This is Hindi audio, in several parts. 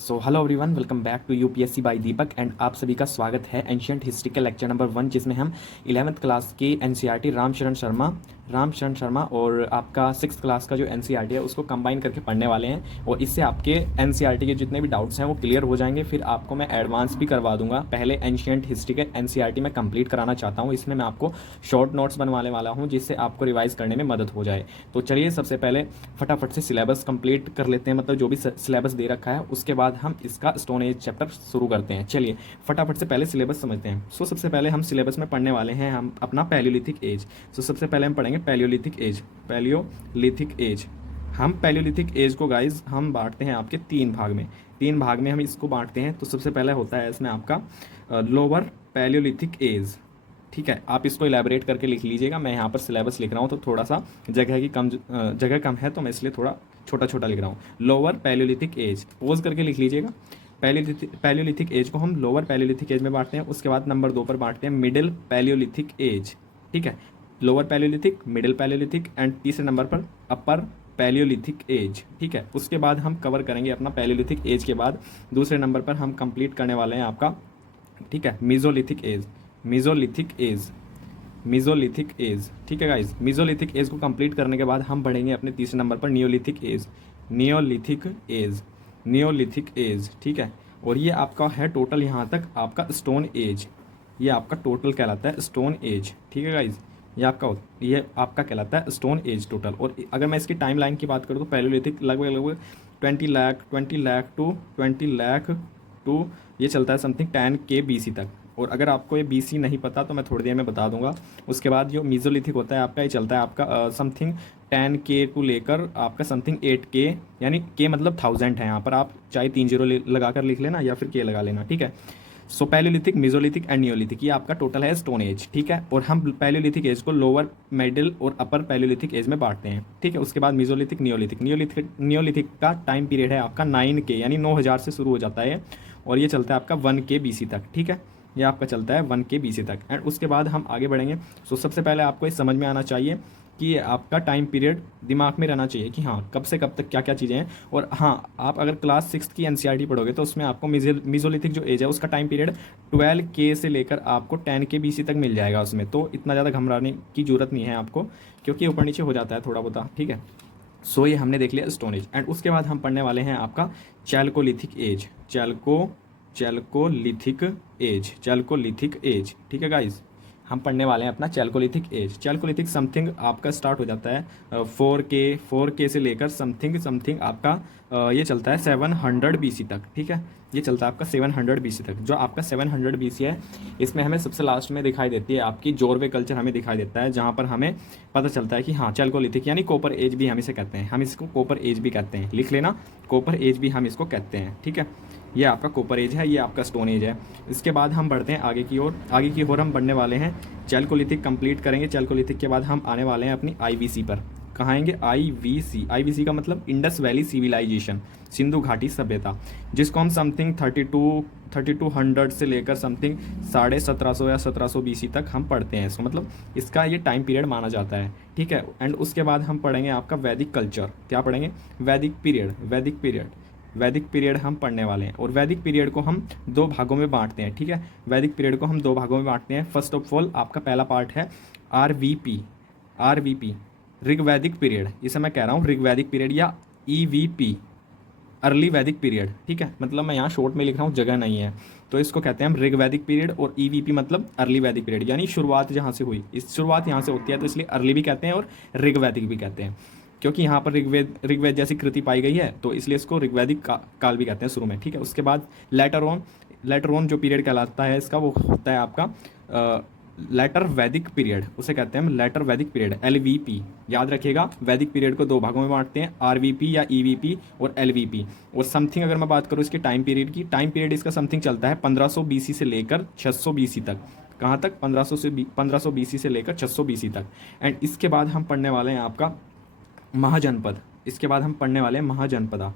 So hello everyone, welcome back to UPSC by Deepak and आप सभी का स्वागत है एंशियंट हिस्ट्री के लेक्चर नंबर 1, जिसमें हम 11th क्लास की एनसीईआरटी रामशरण शर्मा और आपका 6th क्लास का जो एनसीईआरटी है उसको कंबाइन करके पढ़ने वाले हैं। और इससे आपके एनसीईआरटी के जितने भी डाउट्स हैं वो क्लियर हो जाएंगे। फिर आपको मैं एडवांस भी करवा दूंगा। पहले एंशियंट हिस्ट्री के एनसीईआरटी में कंप्लीट कराना चाहता हूँ। इसमें मैं आपको शॉर्ट नोट्स बनवाने वाला हूँ जिससे आपको रिवाइज करने में मदद हो जाए। तो चलिए सबसे पहले फटाफट से सिलेबस कंप्लीट कर लेते हैं, मतलब जो भी सिलेबस दे रखा है। उसके बाद हम इसका स्टोन एज चैप्टर शुरू करते हैं। चलिए फटाफट से पहले सिलेबस समझते हैं। सबसे पहले हम सिलेबस में पढ़ने वाले हैं हम अपना पैलियोलिथिक एज। सबसे पहले हम पढ़ेंगे पैलियोलिथिक एज। हम पैलियोलिथिक एज को गाइज हम बांटते हैं आपके तीन भाग में हम इसको बांटते हैं। तो सबसे पहले होता है इसमें आपका लोअर पैलियोलिथिक एज। ठीक है, आप इसको इलेबोरेट करके लिख लीजिएगा। मैं यहाँ पर सिलेबस लिख रहा हूँ तो थोड़ा सा जगह कम है, तो मैं इसलिए थोड़ा छोटा छोटा लिख रहा हूँ। लोअर पैलियोलिथिक एज, पोज करके लिख लीजिएगा। पैलियोलिथिक एज को हम लोअर पैलियोलिथिक एज में बांटते हैं। उसके बाद नंबर 2 पर बांटते हैं मिडिल पैलियोलिथिक एज। ठीक है, lower palaeolithic, middle palaeolithic and तीसरे नंबर पर अपर पैलियोलिथिक एज। ठीक है, उसके बाद हम कवर करेंगे अपना पैलियोलिथिक एज के बाद दूसरे नंबर पर हम कंप्लीट करने वाले हैं आपका, ठीक है, मेसोलिथिक एज। ठीक है गाइज, मेसोलिथिक एज को कंप्लीट करने के बाद हम बढ़ेंगे अपने तीसरे नंबर पर नियोलिथिक एज। ठीक है, और ये आपका है टोटल यहाँ तक आपका स्टोन एज। ये आपका टोटल कहलाता है स्टोन एज। ठीक है गाइज, ये आपका कहलाता है स्टोन एज टोटल। और अगर मैं इसकी टाइम लाइन की बात करूँ तो पैलियोलिथिक लगभग 20 लाख टू ये चलता है समथिंग 10K BC तक। और अगर आपको ये BC नहीं पता तो मैं थोड़ी देर में बता दूंगा। उसके बाद जो मेसोलिथिक होता है आपका, ये चलता है आपका समथिंग 10K टू लेकर आपका समथिंग 8K, यानी K मतलब 1000 है। यहाँ पर आप चाहे 3 जीरो लगा कर लिख लेना या फिर K लगा लेना। ठीक है, सो पैलियोलिथिक, मेसोलिथिक एंड नियोलिथिक ये आपका टोटल है स्टोन एज। ठीक है, और हम पैलियोलिथिक एज को लोअर, मिडिल और अपर पैलियोलिथिक एज में बांटते हैं। ठीक है, उसके बाद मेसोलिथिक, नियोलिथिक का टाइम पीरियड है आपका 9K यानी 9000 से शुरू हो जाता है और ये चलता है आपका 1K BC तक। ठीक है, ये आपका चलता है 1K BC तक। एंड उसके बाद हम आगे बढ़ेंगे। सबसे पहले आपको ये समझ में आना चाहिए कि ये आपका टाइम पीरियड दिमाग में रहना चाहिए कि हाँ कब से कब तक क्या क्या चीज़ें हैं। और हाँ, आप अगर क्लास 6 की एनसीईआरटी पढ़ोगे तो उसमें आपको मेसोलिथिक जो एज है उसका टाइम पीरियड 12K से लेकर आपको 10K BC तक मिल जाएगा उसमें। तो इतना ज़्यादा घबराने की जरूरत नहीं है आपको, क्योंकि ऊपर नीचे हो जाता है थोड़ा बहुत। ठीक है, ये हमने देख लिया स्टोन एज। एंड उसके बाद हम पढ़ने वाले हैं आपका चैल्कोलिथिक एज। ठीक है गाइज, हम पढ़ने वाले हैं अपना चैल्कोलिथिक एज। चैल्कोलिथिक समथिंग आपका स्टार्ट हो जाता है 4K से लेकर समथिंग आपका ये चलता है 700 BC तक। ठीक है, ये चलता है आपका 700 BC तक। जो आपका 700 BC है इसमें हमें सबसे लास्ट में दिखाई देती है आपकी जोरवे कल्चर, हमें दिखाई देता है जहाँ पर हमें पता चलता है कि हाँ चैल्कोलिथिक यानी कॉपर एज भी हम इसे कहते हैं। हम इसको कॉपर एज भी कहते हैं, लिख लेना, कॉपर एज भी हम इसको कहते हैं। ठीक है, ये आपका कॉपर एज है, ये आपका स्टोन एज है। इसके बाद हम बढ़ते हैं आगे की ओर हम बढ़ने वाले हैं। चैल्कोलिथिक कंप्लीट करेंगे। चैल्कोलिथिक के बाद हम आने वाले हैं अपनी IVC पर। कहाँ आएंगे? IVC का मतलब इंडस वैली सिविलाइजेशन, सिंधु घाटी सभ्यता, जिसको हम समथिंग 3200 से लेकर समथिंग 1750 या 1700 BC तक हम पढ़ते हैं इसको, मतलब इसका ये टाइम पीरियड माना जाता है। ठीक है, एंड उसके बाद हम पढ़ेंगे आपका वैदिक कल्चर। क्या पढ़ेंगे? वैदिक पीरियड हम पढ़ने वाले हैं। और वैदिक पीरियड को हम 2 भागों में बांटते हैं। ठीक है, वैदिक पीरियड को हम 2 भागों में बांटते हैं। फर्स्ट ऑफ ऑल आपका पहला पार्ट है RVP, ऋग्वैदिक पीरियड। इसे मैं कह रहा हूँ ऋग्वैदिक पीरियड या EVP, अर्ली वैदिक पीरियड। ठीक है, मतलब मैं यहाँ शॉर्ट में लिख रहा हूँ, जगह नहीं है, तो इसको कहते हैं हम ऋग्वैदिक पीरियड। और EVP मतलब अर्ली वैदिक पीरियड, यानी शुरुआत जहाँ से हुई, इस शुरुआत यहाँ से होती है, तो इसलिए अर्ली भी कहते हैं और ऋग्वैदिक भी कहते हैं, क्योंकि यहाँ पर ऋग्वेद जैसी कृति पाई गई है, तो इसलिए इसको ऋग्वैदिक काल भी कहते हैं शुरू में। ठीक है, उसके बाद लेटर ऑन जो पीरियड कहलाता है इसका, वो होता है आपका लेटर वैदिक पीरियड, उसे कहते हैं हम लेटर वैदिक पीरियड, LVP। याद रखिएगा, वैदिक पीरियड को 2 भागों में बांटते हैं, RVP या EVP और LVP। और समथिंग अगर मैं बात करूँ इसके टाइम पीरियड की, टाइम पीरियड इसका समथिंग चलता है 1500 BC से लेकर 600 BC तक। कहाँ तक? 1500 BC से लेकर 600 BC तक। एंड इसके बाद हम पढ़ने वाले हैं आपका महाजनपद। इसके बाद हम पढ़ने वाले हैं महाजनपदा।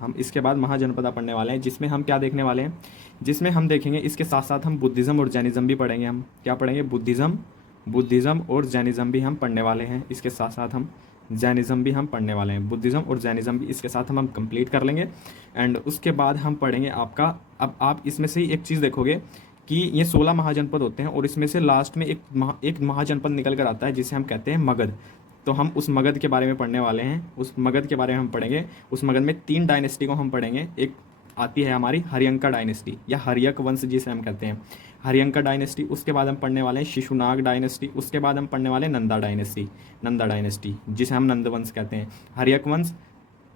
हम इसके बाद महाजनपदा पढ़ने वाले हैं, जिसमें हम क्या देखने वाले हैं? जिसमें हम देखेंगे इसके साथ साथ हम बुद्धिज़्म और जैनिज़्म भी पढ़ेंगे। हम क्या पढ़ेंगे? बुद्धिज़्म और जैनिज़्म भी हम पढ़ने वाले हैं इसके साथ साथ हम। जैनिज़्म भी हम पढ़ने वाले हैं, बुद्धिज़्म और जैनिज़्म भी इसके साथ हम कंप्लीट कर लेंगे। एंड उसके बाद हम पढ़ेंगे आपका, अब आप इसमें से ही एक चीज़ देखोगे कि ये 16 महाजनपद होते हैं और इसमें से लास्ट में एक महाजनपद निकल कर आता है जिसे हम कहते हैं मगध। तो हम उस मगध के बारे में पढ़ने वाले हैं, उस मगध के बारे में हम पढ़ेंगे। उस मगध में 3 डायनेस्टी को हम पढ़ेंगे। एक आती है हमारी हरियंका डायनेस्टी या हरियक वंश जिसे हम कहते हैं, हरियंका डायनेस्टी। उसके बाद हम पढ़ने वाले हैं शिशुनाग डायनेस्टी। उसके बाद हम पढ़ने वाले हैं नंदा डायनेस्टी जिसे हम नंद वंश कहते हैं। हरियक वंश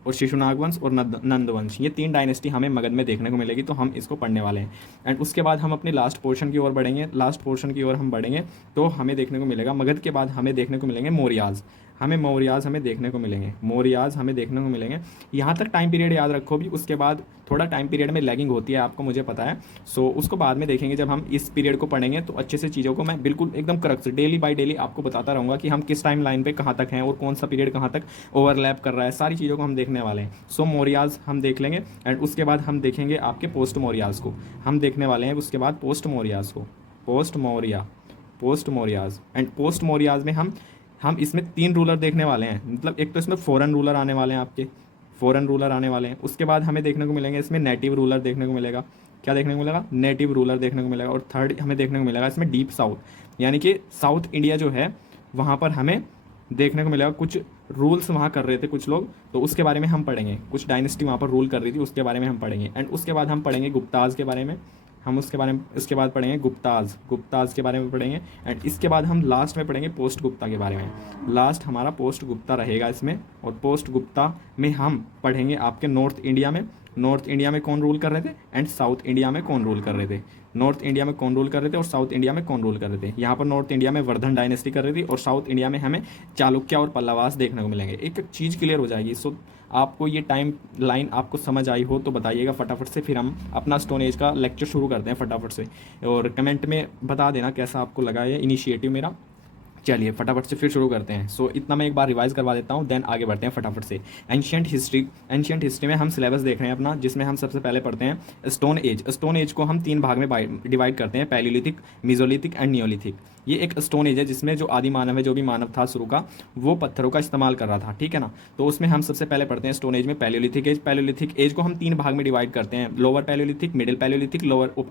और शिशुनाग वंश और नंद वंश, ये 3 डायनेस्टी हमें मगध में देखने को मिलेगी, तो हम इसको पढ़ने वाले हैं। एंड उसके बाद हम अपने लास्ट पोर्शन की ओर बढ़ेंगे। लास्ट पोर्शन की ओर हम बढ़ेंगे तो हमें देखने को मिलेगा मगध के बाद हमें देखने को मिलेंगे मौर्याज। हमें देखने को मिलेंगे, मौर्याज हमें देखने को मिलेंगे। यहाँ तक टाइम पीरियड याद रखो भी, उसके बाद थोड़ा टाइम पीरियड में लैगिंग होती है, आपको मुझे पता है। सो उसको बाद में देखेंगे। जब हम इस पीरियड को पढ़ेंगे तो अच्छे से चीज़ों को मैं बिल्कुल एकदम करेक्ट से डेली बाय डेली आपको बताता रहूँगा कि हम किस टाइम लाइन पे कहाँ तक हैं और कौन सा पीरियड कहाँ तक ओवरलैप कर रहा है, सारी चीज़ों को हम देखने वाले हैं। सो मौर्याज हम देख लेंगे एंड उसके बाद हम देखेंगे आपके पोस्ट मौर्याज को हम देखने वाले हैं। उसके बाद पोस्ट मौर्याज को, post Mauryas and post Mauryas में हम इसमें 3 रूलर देखने वाले हैं। मतलब एक तो इसमें फॉरेन रूलर आने वाले हैं, आपके फॉरेन रूलर आने वाले हैं। उसके बाद हमें देखने को मिलेंगे इसमें नेटिव रूलर देखने को मिलेगा। क्या देखने को मिलेगा? नेटिव रूलर देखने को मिलेगा। और थर्ड हमें देखने को मिलेगा इसमें डीप साउथ, यानी कि साउथ इंडिया जो है वहाँ पर हमें देखने को मिलेगा कुछ रूल्स वहाँ कर रहे थे कुछ लोग, तो उसके बारे में हम पढ़ेंगे। कुछ डायनेस्टी वहाँ पर रूल कर रही थी, उसके बारे में हम पढ़ेंगे। एंड उसके बाद हम पढ़ेंगे गुप्ताज के बारे में, हम उसके बाद पढ़ेंगे गुप्ताज के बारे में पढ़ेंगे। एंड इसके बाद हम लास्ट में पढ़ेंगे पोस्ट गुप्ता के बारे में। लास्ट हमारा पोस्ट गुप्ता रहेगा इसमें। और पोस्ट गुप्ता में हम पढ़ेंगे आपके नॉर्थ इंडिया में कौन रूल कर रहे थे एंड साउथ इंडिया में कौन रूल कर रहे थे। नॉर्थ इंडिया में कौन रूल कर रहे थे और साउथ इंडिया में कौन रूल कर रहे थे। यहाँ पर नॉर्थ इंडिया में वर्धन डायनेस्टी कर रही थी और साउथ इंडिया में हमें चालुक्य और पल्लवास देखने को मिलेंगे। एक एक चीज़ क्लियर हो जाएगी। सो आपको ये टाइम लाइन आपको समझ आई हो तो बताइएगा फटाफट से, फिर हम अपना स्टोन एज का लेक्चर शुरू करते हैं फटाफट से। और कमेंट में बता देना कैसा आपको लगा ये इनिशिएटिव मेरा। चलिए फटाफट से फिर शुरू करते हैं। सो इतना मैं एक बार रिवाइज करवा देता हूँ, देन आगे बढ़ते हैं फटाफट से। एंशियंट हिस्ट्री में हम सिलेबस देख रहे हैं अपना, जिसमें हम सबसे पहले पढ़ते हैं स्टोन एज को हम 3 भाग में डिवाइड करते हैं, पैलियोलिथिक, मेसोलिथिक एंड नियोलिथिक। ये एक स्टोन एज है जिसमें जो आदि मानव है, जो भी मानव था शुरू का, वो पत्थरों का इस्तेमाल कर रहा था, ठीक है ना। तो उसमें हम सबसे पहले पढ़ते हैं स्टोन एज में पैलियोलिथिक एज को हम 3 भाग में डिवाइड करते हैं, लोअर पैलियोलिथिक, मिडिल पैलियोलिथिक,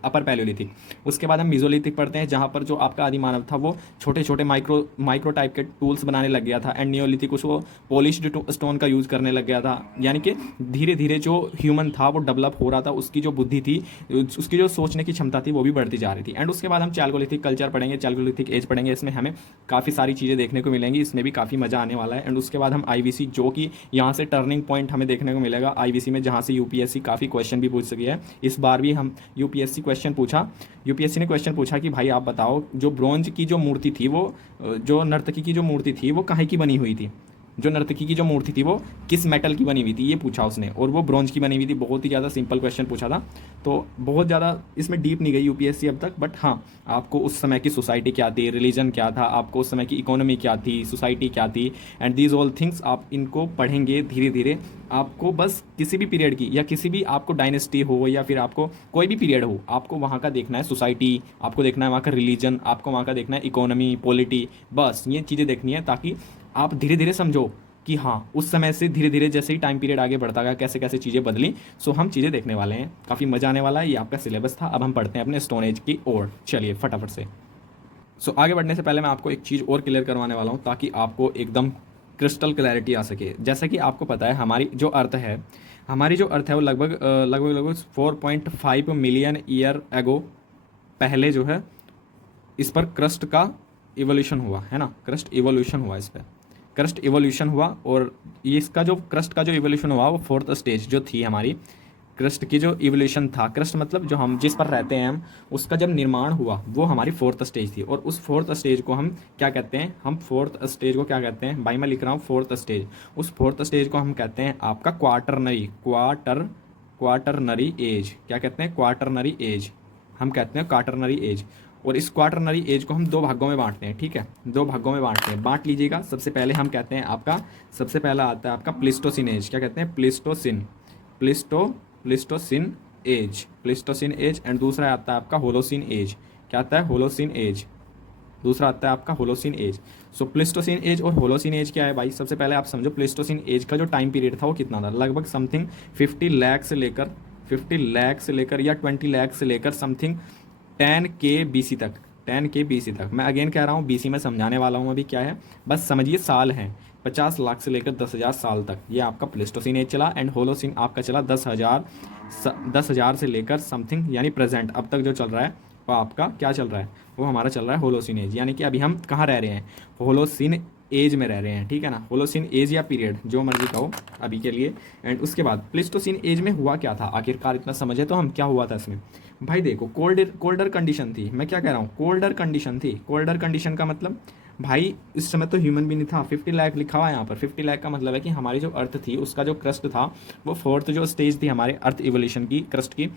अपर पैलियोलिथिक। उसके बाद हम मेसोलिथिक पढ़ते हैं, जहाँ पर जो आपका आदि मानव था वो छोटे छोटे माइक्रो टाइप के टूल्स बनाने लग गया था। एंड नियोलिथिक उसको पॉलिश्ड स्टोन का यूज़ करने लग गया था, यानी कि धीरे धीरे जो ह्यूमन था वो डेवलप हो रहा था, उसकी जो बुद्धि थी, उसकी जो सोचने की क्षमता थी वो भी बढ़ती जा रही थी। एंड उसके बाद हम चैल्कोलिथिक कल्चर पढ़ेंगे, चैल्कोलिथिक एज पढ़ेंगे। इसमें हमें काफ़ी सारी चीज़ें देखने को मिलेंगी, इसमें भी काफ़ी मज़ा आने वाला है। एंड उसके बाद हम आईवीसी, जो कि यहाँ से टर्निंग पॉइंट हमें देखने को मिलेगा आईवीसी में, जहाँ से यूपीएससी काफ़ी क्वेश्चन भी पूछ सकी है। इस बार भी हम यूपीएससी ने क्वेश्चन पूछा कि भाई आप बताओ, जो ब्रोंज की जो मूर्ति थी वो, जो नर्तकी की जो मूर्ति थी वो काहे की बनी हुई थी, जो नर्तकी की जो मूर्ति थी वो किस मेटल की बनी हुई थी, ये पूछा उसने, और वो ब्रॉन्ज की बनी हुई थी। बहुत ही ज़्यादा सिंपल क्वेश्चन पूछा था, तो बहुत ज़्यादा इसमें डीप नहीं गई यूपीएससी अब तक। बट हाँ, आपको उस समय की सोसाइटी क्या थी, रिलीजन क्या था, आपको उस समय की इकोनॉमी क्या थी, सोसाइटी क्या थी, एंड दीज ऑल थिंग्स आप इनको पढ़ेंगे धीरे धीरे। आपको बस किसी भी पीरियड की, या किसी भी आपको डायनेस्टी हो या फिर आपको कोई भी पीरियड हो, आपको वहाँ का देखना है सोसाइटी, आपको देखना है वहाँ का रिलीजन, आपको वहाँ का देखना है इकोनॉमी, पॉलिटी, बस ये चीज़ें देखनी है, ताकि आप धीरे धीरे समझो कि हाँ उस समय से धीरे धीरे जैसे ही टाइम पीरियड आगे बढ़ता गया कैसे कैसे चीज़ें बदली। सो हम चीज़ें देखने वाले हैं, काफ़ी मज़ा आने वाला है। ये आपका सिलेबस था। अब हम पढ़ते हैं अपने स्टोन एज की ओर। चलिए फटाफट से। सो आगे बढ़ने से पहले मैं आपको एक चीज़ और क्लियर करवाने वाला हूँ, ताकि आपको एकदम क्रिस्टल क्लैरिटी आ सके। जैसा कि आपको पता है हमारी जो अर्थ है वो लगभग 4.5 मिलियन ईयर एगो पहले जो है इस पर क्रस्ट का इवोल्यूशन हुआ है ना, क्रस्ट इवोल्यूशन हुआ। और ये इसका जो क्रस्ट का जो इवोल्यूशन हुआ वो 4th स्टेज जो थी हमारी, क्रस्ट की जो इवोल्यूशन था, क्रस्ट मतलब जो हम जिस पर रहते हैं हम, उसका जब निर्माण हुआ वो हमारी 4th स्टेज थी। और उस 4th स्टेज को हम क्या कहते हैं, हम 4th स्टेज को क्या कहते हैं भाई, मैं लिख रहा हूँ 4th स्टेज। उस 4th स्टेज को हम कहते हैं आपका क्वार्टरनरी एज। क्या कहते हैं? क्वार्टरनरी एज, हम कहते हैं क्वार्टरनरी एज। और इस क्वार्टरनरी एज को हम 2 भागों में बांटते हैं, ठीक है, 2 भागों में बांटते हैं, बांट लीजिएगा। सबसे पहले हम कहते हैं आपका, सबसे पहला आता है आपका प्लिस्टोसिन एज। क्या कहते हैं? Pleistocene as. एंड दूसरा आता है आपका होलोसिन एज। क्या आता है? Holocene age. दूसरा आता है आपका Holocene age. So Pleistocene age और होलोसिन एज क्या है भाई, सबसे पहले आप समझो प्लेस्टोसिन एज का जो टाइम पीरियड था वो कितना था, लगभग समथिंग 50 लाख से लेकर या 20 लाख से लेकर समथिंग 10K BC तक, 10K BC तक। मैं अगेन कह रहा हूँ BC में समझाने वाला हूँ अभी क्या है, बस समझिए साल हैं। 50 लाख से लेकर 10,000 साल तक ये आपका प्लेस्टोसिन एज चला। एंड होलोसिन आपका चला 10,000 से लेकर समथिंग, यानी प्रेजेंट अब तक जो चल रहा है वो आपका क्या चल रहा है, वो हमारा चल रहा है होलोसिन एज। यानी कि अभी हम कहाँ रह रहे हैं, होलोसिन एज में रह रहे हैं, ठीक है ना, होलोसिन एज या पीरियड जो मर्जी कहो अभी के लिए। एंड उसके बाद प्लेस्टोसिन एज में हुआ क्या था, आखिरकार इतना समझे तो हम क्या हुआ था इसमें। भाई देखो कोल्डर कंडीशन थी, मैं क्या कह रहा हूँ, कोल्डर कंडीशन थी। कोल्डर कंडीशन का मतलब भाई इस समय तो ह्यूमन भी नहीं था। 50 लाख लिखा हुआ है यहाँ पर, 50 लाख का मतलब है कि हमारी जो अर्थ थी उसका जो क्रस्ट था वो फोर्थ जो स्टेज थी हमारे अर्थ इवोल्यूशन की क्रस्ट की,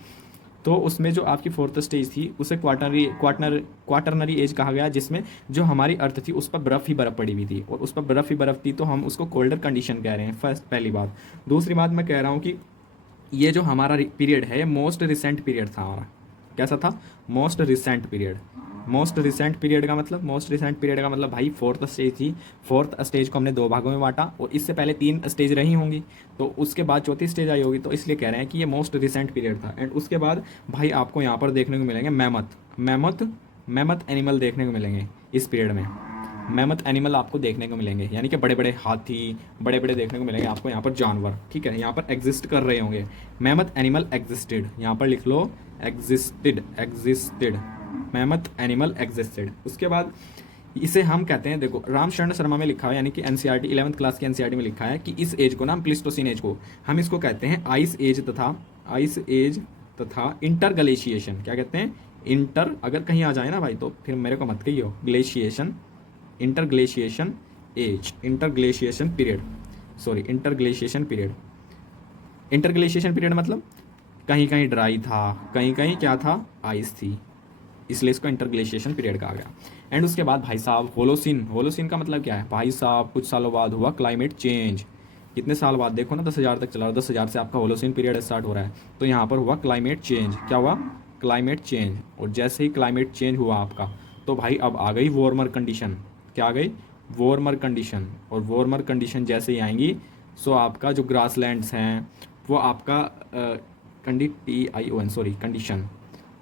तो उसमें जो आपकी फोर्थ स्टेज थी उसे क्वाटरनरी एज कहा गया, जिसमें जो हमारी अर्थ थी उस पर बर्फ़ ही बर्फ़ पड़ी हुई थी, और उस पर बर्फ़ ही बर्फ़ थी, तो हम उसको कोल्डर कंडीशन कह रहे हैं। पहली बात। दूसरी बात मैं कह रहा हूँ कि ये जो हमारा पीरियड है ये मोस्ट रिसेंट पीरियड था हमारा। कैसा था, most recent period. Most recent period का मतलब भाई फोर्थ स्टेज थी। फोर्थ स्टेज को हमने 2 भागों में बांटा, और इससे पहले 3 स्टेज रही होंगी, तो उसके बाद चौथी स्टेज आई होगी, तो इसलिए कह रहे हैं कि ये मोस्ट रिसेंट पीरियड था। एंड उसके बाद भाई आपको यहाँ पर देखने को मिलेंगे मैमथ एनिमल देखने को मिलेंगे इस पीरियड में। मैमथ एनिमल आपको देखने को मिलेंगे, यानी कि बड़े बड़े हाथी, बड़े बड़े देखने को मिलेंगे आपको यहाँ पर जानवर, ठीक है, यहाँ पर एग्जिस्ट कर रहे होंगे। मैमथ एनिमल एग्जिस्टेड, यहाँ पर लिख लो एग्जिस्टेड, मैमथ एनिमल एग्जिस्टेड। उसके बाद इसे हम कहते हैं, देखो रामशरण शर्मा में लिखा है, यानी कि एनसीईआरटी 11th क्लास की एनसीईआरटी में लिखा है कि इस एज को ना, प्लीस्टोसिन एज को हम इसको कहते हैं आइस एज तथा इंटर ग्लेशिएशन। क्या कहते हैं, इंटर, अगर कहीं आ जाए ना भाई तो फिर मेरे को मत कहियो, glaciation, inter glaciation age, inter glaciation period मतलब कहीं कहीं ड्राई था, कहीं कहीं क्या था, आइस थी, इसलिए इसको इंटरग्लेशिएशन पीरियड कहा गया। एंड उसके बाद भाई साहब होलोसिन का मतलब क्या है भाई साहब, कुछ सालों बाद हुआ क्लाइमेट चेंज। कितने साल बाद, देखो ना 10,000 तक चला, 10,000 से आपका होलोसिन पीरियड स्टार्ट हो रहा है, तो यहाँ पर हुआ क्लाइमेट चेंज। क्या हुआ, क्लाइमेट चेंज। और जैसे ही क्लाइमेट चेंज हुआ आपका, तो भाई अब आ गई वार्मर कंडीशन। क्या आ गई, वार्मर कंडीशन। और वार्मर कंडीशन जैसे ही आएंगी, सो आपका जो ग्रासलैंड्स हैं वो आपका कंडीशन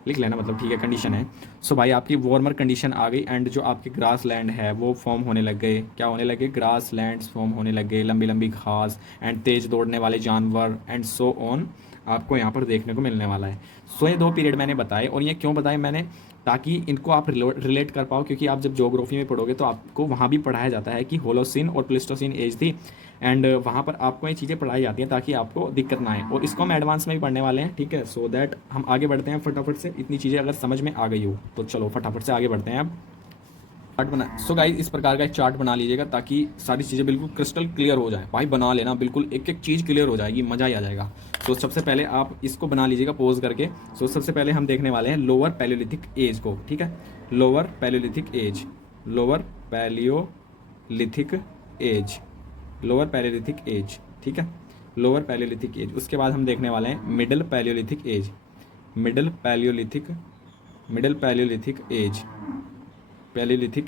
लिख लेना, मतलब ठीक है, कंडीशन है। सो भाई आपकी वार्मर कंडीशन आ गई, एंड जो आपके ग्रास लैंड है वो फॉर्म होने लग गए। क्या होने लगे, ग्रास लैंड्स फॉर्म होने लग गए, लंबी लंबी घास एंड तेज दौड़ने वाले जानवर एंड सो ऑन आपको यहाँ पर देखने को मिलने वाला है। सो ये 2 पीरियड मैंने बताए, और ये क्यों बताए मैंने, ताकि इनको आप रिलेट कर पाओ, क्योंकि आप जब ज्योग्राफी में पढ़ोगे तो आपको वहाँ भी पढ़ाया जाता है कि होलोसिन और प्लेस्टोसिन एज थी, एंड वहाँ पर आपको ये चीज़ें पढ़ाई जाती हैं ताकि आपको दिक्कत ना आए, और इसको हम एडवांस में भी पढ़ने वाले हैं, ठीक है। सो दैट हम आगे बढ़ते हैं फटाफट से, इतनी चीज़ें अगर समझ में आ गई हो तो चलो फटाफट से आगे बढ़ते हैं अब। चार्ट बना, सो गाइस इस प्रकार का एक चार्ट बना लीजिएगा ताकि सारी चीज़ें बिल्कुल क्रिस्टल क्लियर हो जाए। भाई बना लेना, बिल्कुल एक एक चीज़ क्लियर हो जाएगी, मज़ा ही आ जाएगा। तो सबसे पहले आप इसको बना लीजिएगा पोज करके। सो सबसे पहले हम देखने वाले हैं लोअर पैलियोलिथिक एज को, ठीक है, लोअर पैलियोलिथिक एज, ठीक है, लोअर पैलियोलिथिक एज। उसके बाद हम देखने वाले हैं मिडिल पैलियोलिथिक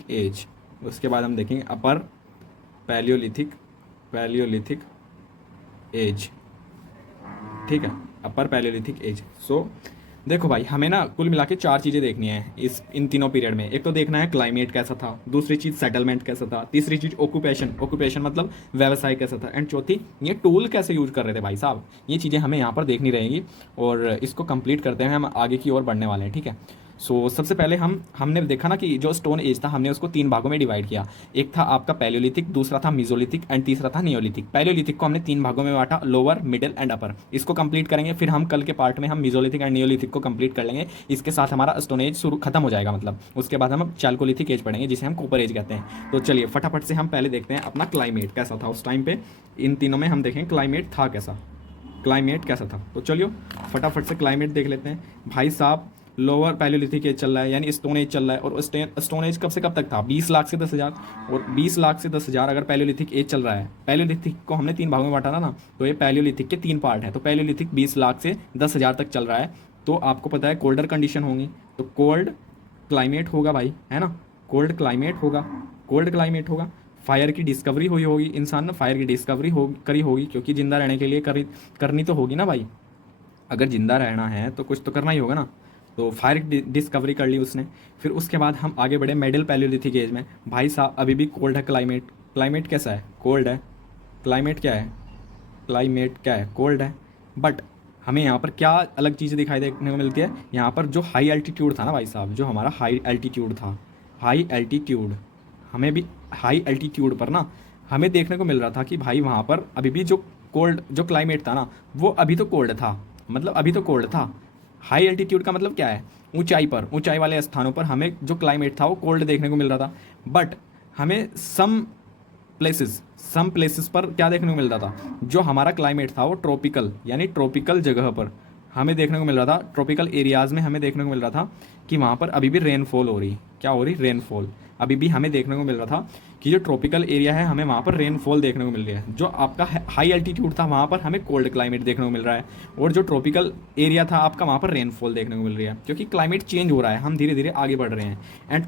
एज, उसके बाद हम देखेंगे अपर पैलियोलिथिक एज, ठीक है, अपर पैलियोलिथिक एज। सो देखो भाई हमें ना कुल मिला के 4 चीज़ें देखनी है इन तीनों पीरियड में। एक तो देखना है क्लाइमेट कैसा था, दूसरी चीज़ सेटलमेंट कैसा था, तीसरी चीज़ ऑक्यूपेशन मतलब व्यवसाय कैसा था, एंड चौथी ये टूल कैसे यूज कर रहे थे भाई साहब। ये चीज़ें हमें यहाँ पर देखनी रहेंगी, और इसको कंप्लीट करते हैं हम आगे की ओर बढ़ने वाले हैं, ठीक है। सो सबसे पहले हमने देखा ना कि जो स्टोन एज था हमने उसको 3 भागों में डिवाइड किया। एक था आपका पैलियोलिथिक, दूसरा था मीजोलिथिक एंड तीसरा था नियोलिथिक। पैलियोलिथिक को हमने 3 भागों में बांटा, लोअर, मिडिल एंड अपर। इसको कंप्लीट करेंगे, फिर हम कल के पार्ट में हम मीजोलिथिक एंड नियोलिथिक को कंप्लीट कर लेंगे। इसके साथ हमारा स्टोन एज शुरू खत्म हो जाएगा, मतलब उसके बाद हम चैल्कोलिथिक एज पढ़ेंगे जिसे हम कॉपर एज कहते हैं। तो चलिए फटाफट से हम पहले देखते हैं अपना क्लाइमेट कैसा था उस टाइम पे। इन तीनों में हम देखें क्लाइमेट कैसा था। तो चलिए फटाफट से क्लाइमेट देख लेते हैं भाई साहब। लोअर पैलियोलिथिक एज चल रहा है, यानी स्टोन एज चल रहा है, और स्टोन एज कब से कब तक था, 20 लाख से 10,000, और 20 लाख से 10,000 अगर पैलियोलिथिक एज चल रहा है। पैलियोलिथिक को हमने 3 भागों में बांटा ना, तो ये पैलियोलिथिक के 3 पार्ट हैं। तो पैलियोलिथिक 20 लाख से 10,000 तक चल रहा है, तो आपको पता है कोल्डर कंडीशन होंगी, तो कोल्ड क्लाइमेट होगा भाई, है ना, कोल्ड क्लाइमेट होगा, कोल्ड क्लाइमेट होगा। फायर की डिस्कवरी हुई होगी, इंसान ने फायर की डिस्कवरी करी होगी, क्योंकि ज़िंदा रहने के लिए करनी तो होगी ना भाई। अगर ज़िंदा रहना है तो कुछ तो करना ही होगा ना। तो फायर की डिस्कवरी कर ली उसने। फिर उसके बाद हम आगे बढ़े मिडिल पैलियोलिथिक एज में। भाई साहब अभी भी कोल्ड है क्लाइमेट। क्लाइमेट कैसा है? कोल्ड है। क्लाइमेट क्या है? क्लाइमेट क्या है? कोल्ड है। बट हमें यहाँ पर क्या अलग चीज़ें दिखाई देखने को मिलती है? यहाँ पर जो हाई एल्टीट्यूड था ना भाई साहब, जो हमारा हाई एल्टीट्यूड था, हाई एल्टीट्यूड, हमें भी हाई एल्टीट्यूड पर ना हमें देखने को मिल रहा था कि भाई वहाँ पर अभी भी जो कोल्ड जो क्लाइमेट था ना, वो अभी तो कोल्ड था। मतलब अभी तो कोल्ड था। हाई एल्टीट्यूड का मतलब क्या है? ऊंचाई पर, ऊंचाई वाले स्थानों पर हमें जो क्लाइमेट था वो कोल्ड देखने को मिल रहा था। बट हमें सम प्लेसेस पर क्या देखने को मिल रहा था? जो हमारा क्लाइमेट था वो ट्रॉपिकल, यानी ट्रॉपिकल जगह पर हमें देखने को मिल रहा था। ट्रॉपिकल एरियाज़ में हमें देखने को मिल रहा था कि वहाँ पर अभी भी रेनफॉल हो रही। क्या हो रही? रेनफॉल। अभी भी हमें देखने को मिल रहा था कि जो ट्रॉपिकल एरिया है हमें वहाँ पर रेनफॉल देखने को मिल रही है। जो आपका हाई एल्टीट्यूड था वहाँ पर हमें कोल्ड क्लाइमेट देखने को मिल रहा है, और जो ट्रॉपिकल एरिया था आपका वहाँ पर रेनफॉल देखने को मिल रही है, क्योंकि क्लाइमेट चेंज हो रहा है, हम धीरे धीरे आगे बढ़ रहे हैं। एंड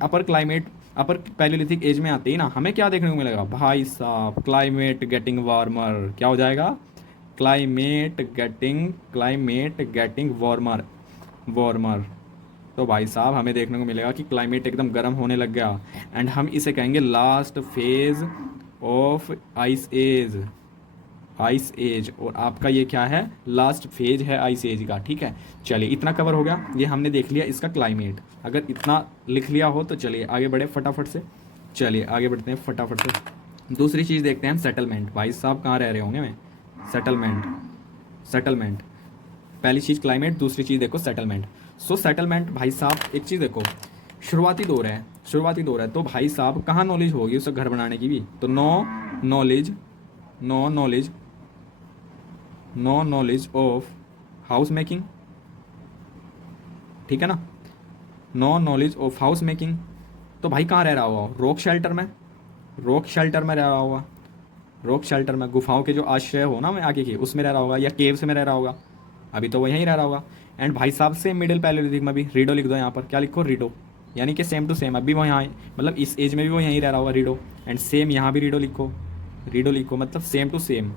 अपर पैलियोलिथिक एज में आते ही ना हमें क्या देखने को मिलेगा भाई साहब? Climate getting warmer. क्या हो जाएगा? Climate getting warmer, warmer. तो भाई साहब हमें देखने को मिलेगा कि क्लाइमेट एकदम गर्म होने लग गया। एंड हम इसे कहेंगे last phase of ice age. Ice age, और आपका ये क्या है? लास्ट फेज है आइस एज का। ठीक है, चलिए इतना कवर हो गया, ये हमने देख लिया इसका क्लाइमेट। अगर इतना लिख लिया हो तो चलिए आगे बढ़े फटाफट से। चलिए आगे बढ़ते हैं फटाफट से। दूसरी चीज़ देखते हैं हम, सेटलमेंट। भाई साहब कहाँ रह रहे होंगे मैं? Settlement, settlement. पहली चीज़ क्लाइमेट, दूसरी चीज़ देखो सेटलमेंट। सो सेटलमेंट भाई साहब एक चीज़ देखो, शुरुआती दौर है, शुरुआती दौर है, तो भाई साहब कहाँ नॉलेज होगी उसे घर बनाने की भी? तो knowledge no knowledge no knowledge of house making. ठीक है ना? No knowledge of house making. तो भाई कहाँ रह रहा होगा? रॉक शेल्टर में, रॉक शेल्टर में रह रहा होगा। रॉक शेल्टर में, गुफाओं के जो आश्रय हो ना में आगे की, उसमें रह रहा होगा, या केव्स में रह रहा होगा। अभी तो वो यहीं रह रहा होगा। एंड भाई साहब से मिडिल पैलियोलिथिक में भी रीडो लिख दो यहाँ पर। क्या लिखो? रीडो। यानी कि सेम टू सेम, अभी वो यहाँ, मतलब इस एज में भी वो यहीं रह रहा होगा, रीडो। एंड सेम यहाँ भी रीडो लिखो। रीडो लिखो मतलब same to same,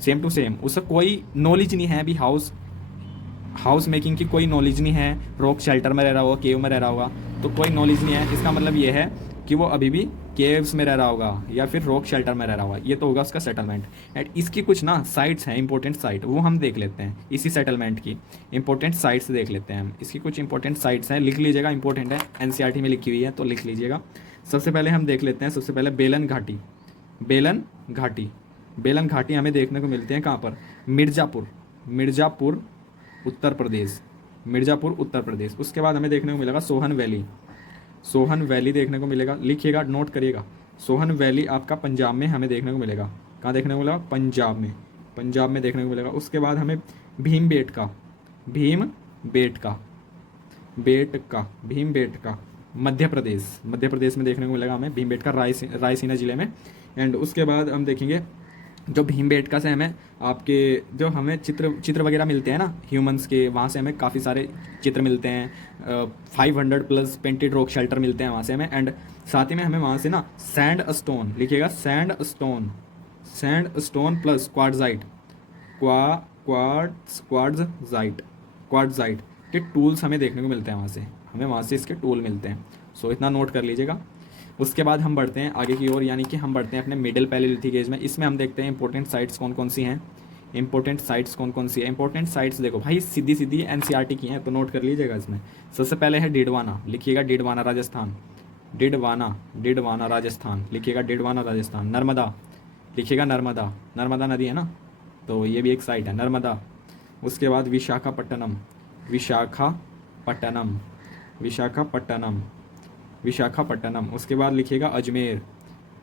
same to same. उससे कोई नॉलेज नहीं है अभी हाउस मेकिंग की, कोई नॉलेज नहीं है। रॉक शेल्टर में रह रहा होगा, केव में रह रहा होगा, तो कोई नॉलेज नहीं है। इसका मतलब ये है कि वो अभी भी केव्स में रह रहा होगा या फिर रॉक शेल्टर में रह रहा होगा। ये तो होगा उसका सेटलमेंट। एंड इसकी कुछ ना साइट्स हैं, इंपॉर्टेंट साइट, वो हम देख लेते हैं। इसी सेटलमेंट की इंपॉर्टेंट साइट्स देख लेते हैं हम। इसकी कुछ इंपॉर्टेंट साइट्स हैं, लिख लीजिएगा, इंपॉर्टेंट है, एनसीईआरटी में लिखी हुई है तो लिख लीजिएगा। सबसे पहले हम देख लेते हैं, सबसे पहले बेलन घाटी। बेलन घाटी, बेलन घाटी हमें देखने को मिलते हैं कहाँ पर? मिर्ज़ापुर, मिर्ज़ापुर उत्तर प्रदेश, मिर्ज़ापुर उत्तर प्रदेश। उसके बाद हमें देखने को मिलेगा सोहन वैली। सोहन वैली देखने को मिलेगा, लिखिएगा, नोट करिएगा। सोहन वैली आपका पंजाब में हमें देखने को मिलेगा। कहाँ देखने को मिलेगा? पंजाब में, पंजाब में देखने को मिलेगा। उसके बाद हमें भीम बेटका, भीम बेटका, बेटका, भीम बेटका मध्य प्रदेश, मध्य प्रदेश में देखने को मिलेगा हमें भीम बेटका, रायसीना ज़िले में। एंड उसके बाद हम देखेंगे जो भीमबेटका से हमें आपके जो हमें चित्र वगैरह मिलते हैं ना ह्यूमंस के, वहाँ से हमें काफ़ी सारे चित्र मिलते हैं। 500 प्लस पेंटेड रॉक शेल्टर मिलते हैं वहाँ से हमें। एंड साथ ही में हमें वहाँ से ना सैंड स्टोन, लिखिएगा sand stone, sand stone plus quartzite, quartzite के टूल्स हमें देखने को मिलते हैं वहाँ से, हमें वहाँ से इसके टूल मिलते हैं। सो इतना नोट कर लीजिएगा। उसके बाद हम बढ़ते हैं आगे की ओर, यानी कि हम बढ़ते हैं अपने मिडिल पैलियोलिथिक एज में। इसमें हम देखते हैं इंपॉर्टेंट साइट्स कौन कौन सी हैं। इंपॉर्टेंट साइट्स कौन कौन सी है? इंपॉर्टेंट साइट्स देखो भाई सीधी सीधी एनसीईआरटी की हैं, तो नोट कर लीजिएगा इसमें। सबसे पहले है डिडवाना, लिखिएगा डिडवाना राजस्थान, डिडवाना, डिडवाना राजस्थान, लिखिएगा डिडवाना राजस्थान। नर्मदा, लिखिएगा नर्मदा, नर्मदा नदी है ना, तो ये भी एक साइट है, नर्मदा। उसके बाद विशाखापट्टनम, विशाखापट्टनम, विशाखापट्टनम, विशाखापट्टनम। उसके बाद लिखिएगा अजमेर,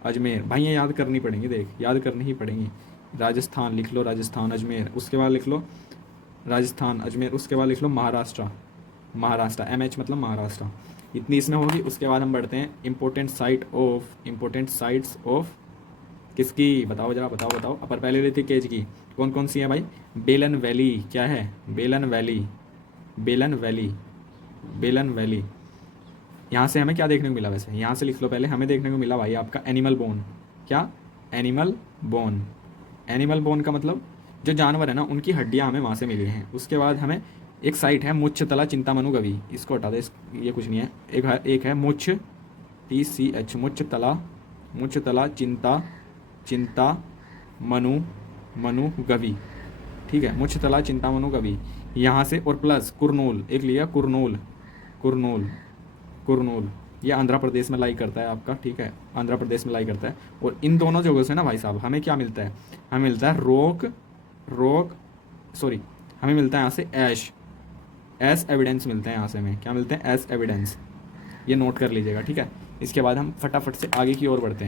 अजमेर। भाई ये याद करनी पड़ेंगी, देख याद करनी ही पड़ेंगी। राजस्थान लिख लो, राजस्थान अजमेर। उसके बाद लिख लो राजस्थान अजमेर। उसके बाद लिख लो महाराष्ट्र, महाराष्ट्र, MH मतलब महाराष्ट्र। इतनी इसमें होगी। उसके बाद हम बढ़ते हैं इंपॉर्टेंट साइट्स ऑफ किसकी? बताओ जरा, बताओ बताओ। अपर पैलियोलिथिक एज की कौन कौन सी है भाई? बेलन वैली, क्या है? बेलन वैली, बेलन वैली, बेलन वैली। यहाँ से हमें क्या देखने को मिला, वैसे यहाँ से लिख लो पहले, हमें देखने को मिला भाई आपका एनिमल बोन। क्या? Animal bone. एनिमल बोन का मतलब जो जानवर है ना उनकी हड्डियाँ हमें वहाँ से मिली हैं। उसके बाद हमें एक साइट है मुच्छ तला चिंतामणु गवी, इसको हटा दे, ये कुछ नहीं है। एक है मुच्छ, TCH, मुच्छ तला चिंता मनु गवी, ठीक है, मुच्छ तला चिंतामणु गवी। यहाँ से और प्लस कुरनूल एक लिया, कुरनूल ये आंध्र प्रदेश में लाई करता है आपका, ठीक है, आंध्र प्रदेश में लाई करता है। और इन दोनों जगहों से ना भाई साहब हमें क्या मिलता है, हमें मिलता है हमें मिलता है यहाँ से एस एविडेंस मिलते हैं। यहाँ से हमें क्या मिलते हैं? एस एविडेंस, ये नोट कर लीजिएगा, ठीक है। इसके बाद हम फटाफट से आगे की ओर बढ़ते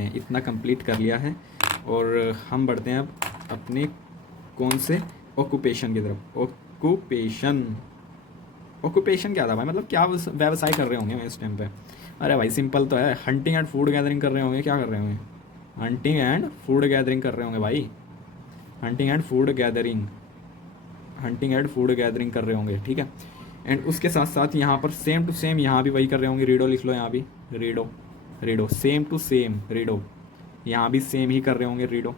हैं, इतना कंप्लीट कर लिया है और हम बढ़ते हैं अब अपने कौन से ऑक्यूपेशन की तरफ। ऑक्यूपेशन क्या था भाई, मतलब क्या व्यवसाय कर रहे होंगे इस टाइम पे? अरे भाई सिंपल तो है, हंटिंग एंड फूड गैदरिंग कर रहे होंगे। क्या कर रहे होंगे? हंटिंग एंड फूड गैदरिंग कर रहे होंगे भाई, हंटिंग एंड फूड गैदरिंग कर रहे होंगे, ठीक है। एंड उसके साथ साथ यहाँ पर सेम टू सेम यहाँ भी वही कर रहे होंगे, रीडो लिख लो यहाँ भी, रीडो सेम टू सेम रीडो, यहाँ भी सेम ही कर रहे होंगे रीडो।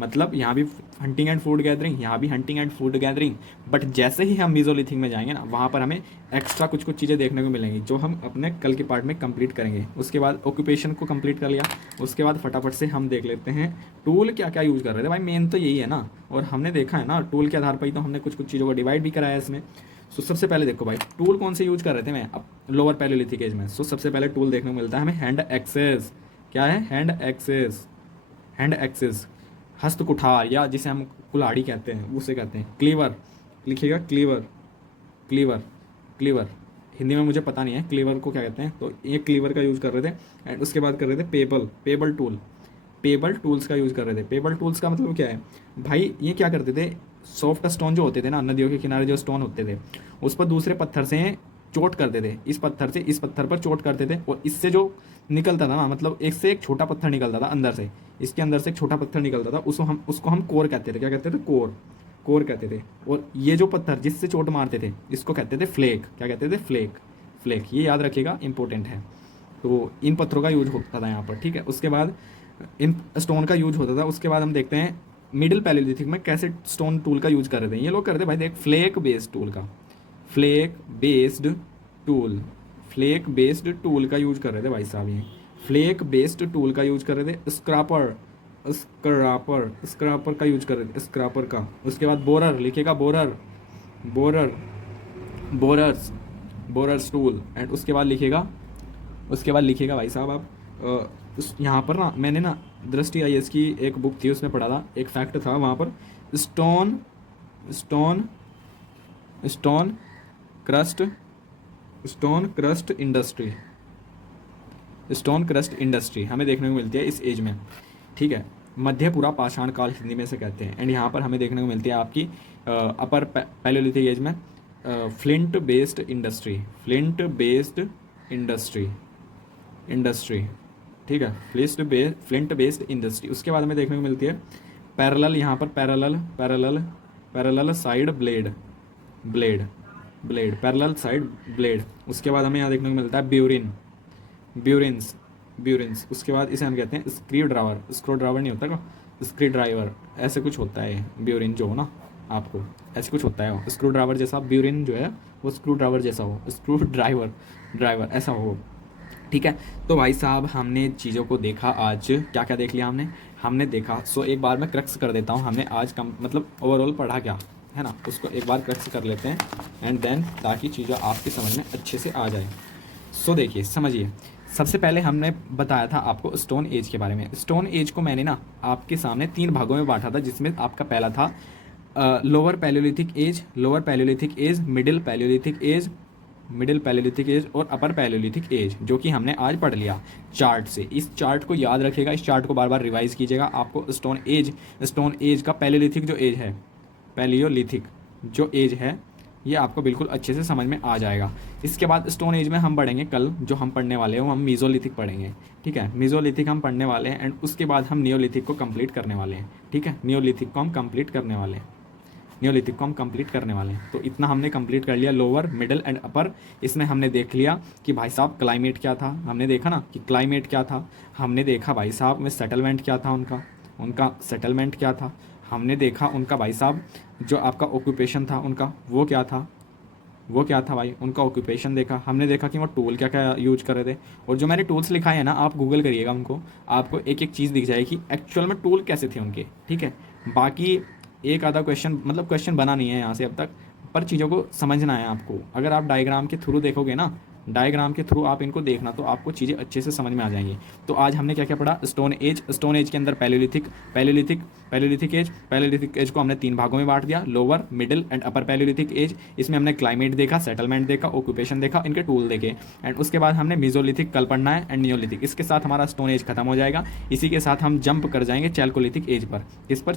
मतलब यहाँ भी हंटिंग एंड फूड गैदरिंग, यहाँ भी hunting and food gathering. But जैसे ही हम मीजोलिथिक में जाएंगे ना, वहाँ पर हमें एक्स्ट्रा कुछ चीज़ें देखने को मिलेंगी जो हम अपने कल के पार्ट में कंप्लीट करेंगे। उसके बाद ऑक्यूपेशन को कंप्लीट कर लिया, उसके बाद फटाफट से हम देख लेते हैं टूल क्या क्या यूज़ कर रहे थे। भाई मेन तो यही है ना, और हमने देखा है ना टूल के आधार पर ही तो हमने कुछ चीज़ों को डिवाइड भी कराया है इसमें। सो सबसे पहले देखो भाई टूल कौन से यूज कर रहे थे मैं अब लोअर पैलियोलिथिक एज में। सो सबसे पहले टूल देखने को मिलता है हमें हैंड एक्सेस। क्या है? हैंड एक्सेस, हस्त कुठार, या जिसे हम कुल्हाड़ी कहते हैं उसे कहते हैं क्लीवर। लिखिएगा क्लीवर, हिंदी में मुझे पता नहीं है क्लीवर को क्या कहते हैं। तो ये क्लीवर का यूज़ कर रहे थे। एंड उसके बाद कर रहे थे पेबल टूल्स का यूज़ कर रहे थे। पेबल टूल्स का मतलब क्या है भाई, ये क्या करते थे, सॉफ्ट स्टोन जो होते थे ना, नदियों के किनारे जो स्टोन होते थे उस पर दूसरे पत्थर से चोट करते थे, इस पत्थर से इस पत्थर पर चोट करते थे, और इससे जो निकलता था ना, मतलब एक से एक छोटा पत्थर निकलता था अंदर से, इसके अंदर से एक छोटा पत्थर निकलता था, उसको हम कोर कहते थे। क्या कहते थे? कोर कहते थे। और ये जो पत्थर जिससे चोट मारते थे इसको कहते थे फ्लेक। क्या कहते थे? फ्लेक। ये याद रखिएगा, इंपॉर्टेंट है। तो इन पत्थरों का यूज होता था यहाँ पर, ठीक है। उसके बाद इन स्टोन का यूज होता था। उसके बाद हम देखते हैं मिडिल पैलियोलिथिक में कैसे स्टोन टूल का यूज कर रहे थे ये लोग। कर रहे थे भाई देख, फ्लेक बेस्ड टूल का यूज कर रहे थे भाई साहब। ये फ्लेक बेस्ड टूल का यूज कर रहे थे। स्क्रापर का यूज कर रहे थे, स्क्रापर का। उसके बाद बोरर, लिखेगा बोरर्स टूल। एंड उसके बाद लिखेगा भाई साहब आप उस यहाँ पर ना मैंने ना दृष्टि IAS की एक बुक थी उसमें पढ़ा था, एक फैक्ट था वहाँ पर, स्टोन क्रस्ट इंडस्ट्री हमें देखने को मिलती है इस एज में, ठीक है। मध्यपुरा पाषाण काल हिंदी में से कहते हैं। एंड यहाँ पर हमें देखने को मिलती है आपकी अपर पैलियोलिथिक एज में फ्लिंट बेस्ड इंडस्ट्री, ठीक है, फ्लिंट बेस्ड इंडस्ट्री। उसके बाद हमें देखने को मिलती है पैरेलल, यहाँ पर parallel side blade, parallel side blade. उसके बाद हमें यहाँ देखने को मिलता है ब्यूरिन्स। उसके बाद इसे हम कहते हैं स्क्रू ड्राइवर नहीं होता क्या, स्क्रू ड्राइवर ऐसे कुछ होता है। ब्यूरिन जो हो ना, आपको ऐसे कुछ होता है, स्क्रू ड्राइवर जैसा। ब्यूरिन जो है वो स्क्रू ड्राइवर जैसा हो, स्क्रू ड्राइवर ऐसा हो, ठीक है। तो भाई साहब हमने चीज़ों को देखा आज, क्या क्या देख लिया हमने देखा। सो एक बार मैं क्रक्स कर देता हूँ, हमने आज मतलब ओवरऑल पढ़ा क्या है ना, उसको एक बार क्रक्स कर लेते हैं एंड देन, ताकि चीज़ें आपकी समझ में अच्छे से आ जाए। सो देखिए, समझिए, सबसे पहले हमने बताया था आपको स्टोन एज के बारे में। स्टोन एज को मैंने ना आपके सामने 3 भागों में बांटा था, जिसमें आपका पहला था lower palaeolithic age, middle palaeolithic age और अपर पैलियोलिथिक एज, जो कि हमने आज पढ़ लिया चार्ट से। इस चार्ट को याद रखिएगा, इस चार्ट को बार बार रिवाइज कीजिएगा। आपको स्टोन एज का पैलियोलिथिक जो एज है ये आपको बिल्कुल अच्छे से समझ में आ जाएगा। इसके बाद स्टोन एज में हम पढ़ेंगे, कल जो हम पढ़ने वाले हैं वो हम मीजोलिथिक पढ़ेंगे, ठीक है। मीजोलिथिक हम पढ़ने वाले हैं एंड उसके बाद हम नियोलिथिक को कंप्लीट करने वाले हैं, ठीक है। नियोलिथिक को हम कंप्लीट करने वाले हैं। नियोलिथिक को हम कंप्लीट करने वाले हैं। तो इतना हमने कंप्लीट कर लिया, लोअर मिडिल एंड अपर। इसमें हमने देख लिया कि भाई साहब क्लाइमेट क्या था, हमने देखा ना कि क्लाइमेट क्या था, हमने देखा भाई साहब में सेटलमेंट क्या था, उनका सेटलमेंट क्या था, हमने देखा उनका भाई साहब जो आपका ऑक्यूपेशन था उनका वो क्या था, भाई उनका ऑक्यूपेशन देखा। हमने देखा कि वो टूल क्या क्या यूज कर रहे थे, और जो मैंने टूल्स लिखाए हैं ना आप गूगल करिएगा उनको, आपको एक एक चीज़ दिख जाएगी एक्चुअल में टूल कैसे थे उनके, ठीक है। बाकी एक आधा क्वेश्चन, मतलब क्वेश्चन बना नहीं है यहाँ से अब तक, पर चीज़ों को समझना है आपको। अगर आप डायग्राम के थ्रू देखोगे ना, डायग्राम के थ्रू आप इनको देखना तो आपको चीज़ें अच्छे से समझ में आ जाएंगी। तो आज हमने क्या क्या पढ़ा, स्टोन एज के अंदर पैलेलिथिक एज को हमने 3 भागों में बांट दिया, lower middle and upper palaeolithic age. इसमें हमने क्लाइमेट देखा, सेटलमेंट देखा, ऑक्यूपेशन देखा, इनके टूल देखे। एंड उसके बाद हमने मेसोलिथिक कल पढ़ना है एंड नियोलिथिक। इसके साथ हमारा स्टोन एज खत्म हो जाएगा। इसी के साथ हम जंप कर जाएंगे चैल्कोलिथिक एज पर। किस पर?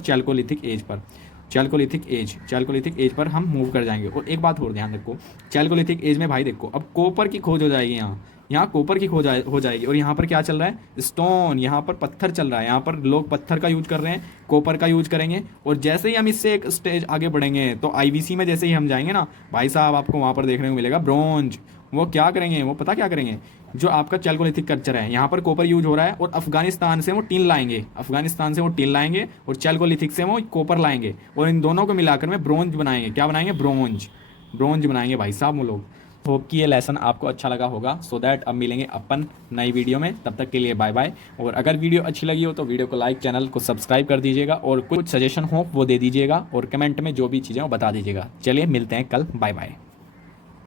चैल्कोलिथिक एज पर हम मूव कर जाएंगे। और एक बात और ध्यान रखो, चैल्कोलिथिक एज में भाई देखो अब कॉपर की खोज हो जाएगी, यहाँ कॉपर की खोज हो जाएगी। और यहाँ पर क्या चल रहा है? स्टोन, यहाँ पर पत्थर चल रहा है। यहाँ पर लोग पत्थर का यूज कर रहे हैं, कॉपर का यूज करेंगे। और जैसे ही हम इससे एक स्टेज आगे बढ़ेंगे तो आईवीसी में जैसे ही हम जाएंगे ना भाई साहब, आपको वहाँ पर देखने को मिलेगा ब्रोंज। वो क्या करेंगे, वो पता क्या करेंगे, जो आपका चैल्कोलिथिक कल्चर है, यहाँ पर कॉपर यूज हो रहा है और अफगानिस्तान से वो टीन लाएंगे, और चैल्कोलिथिक से वो कॉपर लाएंगे, और इन दोनों को मिलाकर में ब्रोंज बनाएंगे। क्या बनाएंगे? ब्रोंज बनाएंगे भाई साहब वो लोग। होप कि ये लेसन आपको अच्छा लगा होगा। सो दैट अब मिलेंगे अपन नई वीडियो में, तब तक के लिए बाय बाय। और अगर वीडियो अच्छी लगी हो तो वीडियो को लाइक, चैनल को सब्सक्राइब कर दीजिएगा, और कुछ सजेशन हो वो दे दीजिएगा, और कमेंट में जो भी चीज़ें वो बता दीजिएगा। चलिए मिलते हैं कल, बाय बाय।